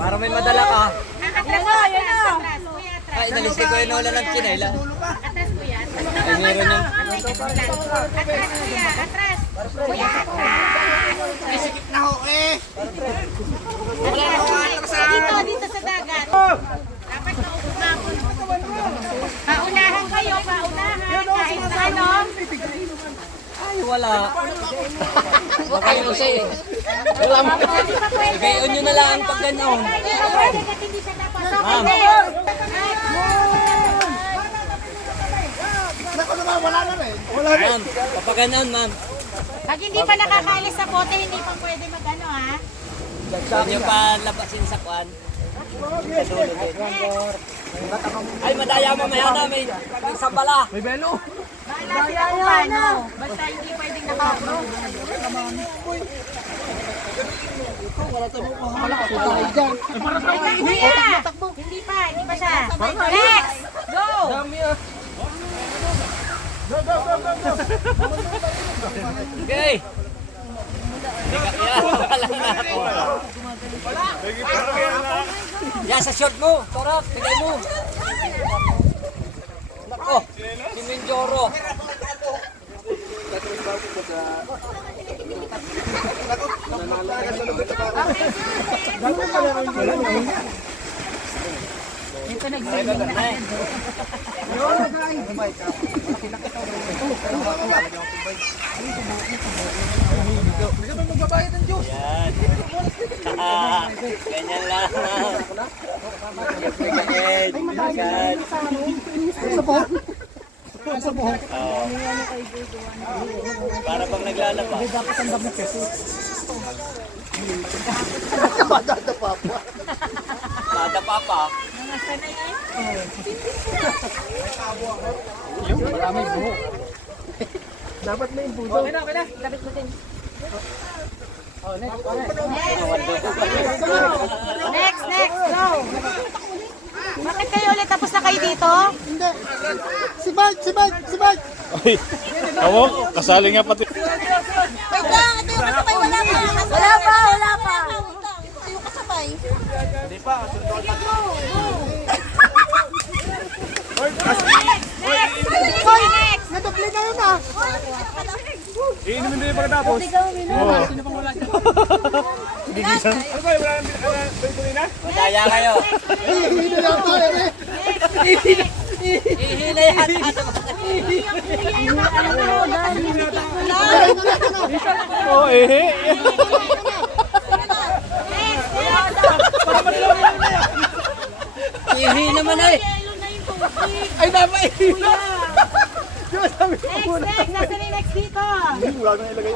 Para may madala ka. Yan o, yan o. Ay, nalisay ko yung wala ng chinela. Atras kuya. Ay, meron yung... Atras kuya, atras. Kuya, atras. Sikip na ho eh. Dito sa dagat. Dapat naupo na ako. Paunahan kayo, paunahan. Kahit sa ano. Ay, wala. Baka yung usay eh. Wala mo. Gayon nyo na lang pag ganyan. Hindi pa pwede kasi hindi siya napasok. Ma'am. Naku naman, wala na rin. Ma'am, kapag ganyan, ma'am. Pag hindi pa nakakaalis sa bote, hindi pa pwede mag-ano ha. Huwag nyo pa labasin sa kwan. Ay, madaya mamaya na. May sambala. May belo. Bahala sila kung paano. Basta hindi pwedeng nakapro. Hindi pa siya. Next! Go! Okay. Wala na ako. Yan sa short mo. Torok, tigay mo. Nako, si Mindoro. Ito nag-save. Yan. Ganyan lang. Yan. Oo. Para bang naglalaba. Madapa pa. Maraming buhok. Dapat may buhok. Okay na. Lapit mo din. Next, go! Bakit kayo ulit tapos na kayo dito? Hindi. Si Bart. Ay, awok, kasali nga pati. Wait lang, ito yung kasabay, wala pa. Wala pa. Ito yung kasabay. Hindi pa, Sige, go! Next! Nadupli na yun ah. iinumin din pagkatapos. Oo. Gigisan. Ano ba, wala nang Madaya kayo. Hindi na lang tayo eh. Ihina yan. Oo, eh. Ihi naman ay. Ay, dapat ihina. Next! Nasaan yung next dito? Wala nang ilagay.